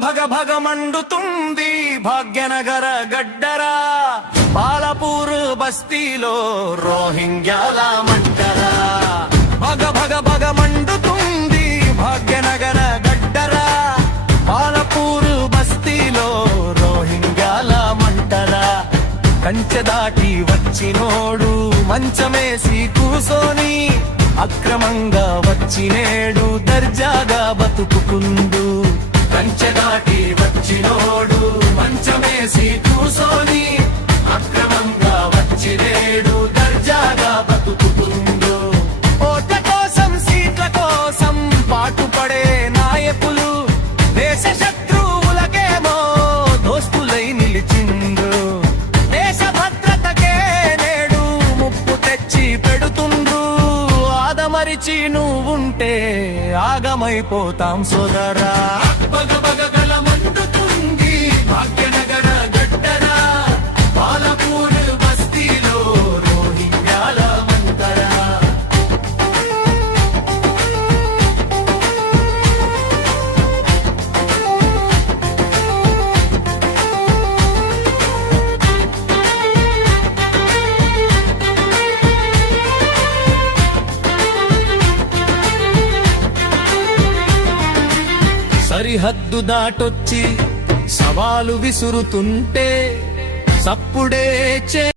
భగ భగ మండుతుంది భాగ్యనగర గడ్డరా, బాలపూర్ బస్తీలో రోహింగ్యాల మంటరా. భగ భగ భగ మండుతుంది భాగ్యనగర గడ్డరా, బాలపూర్ బస్తీలో రోహింగ్యాల మంటరా. కంచె దాటి వచ్చినోడు మంచమేసి కూసోని, అక్రమంగా వచ్చినేడు దర్జాగా బతుకుకుండు. కంచె దాటి వచ్చినోడు మంచమేసి కూసోని, అక్రమంగా వచ్చినేడు దర్జాగా బతుకుతుండు. ఓట్ల కోసం సీట్ల కోసం పాటుపడే నాయకులు దేశ శత్రువులకేమో దోస్తులై నిలిచిండు. దేశ భద్రతకే నేడు ముప్పు తెచ్చి పెడుతుండ్రు. ఆదమరిచి నువ్వుంటే ఆగమైపోతాం సోదరా. బగ బగ గల మండుతుంది భాగ్యనగర గడ్డరా, బాలపూర్ బస్తీలో రోహింగ్యాల మంటరా. సరిహద్దు దాటొచ్చి సవాలు విసురుతుంటే సప్పుడే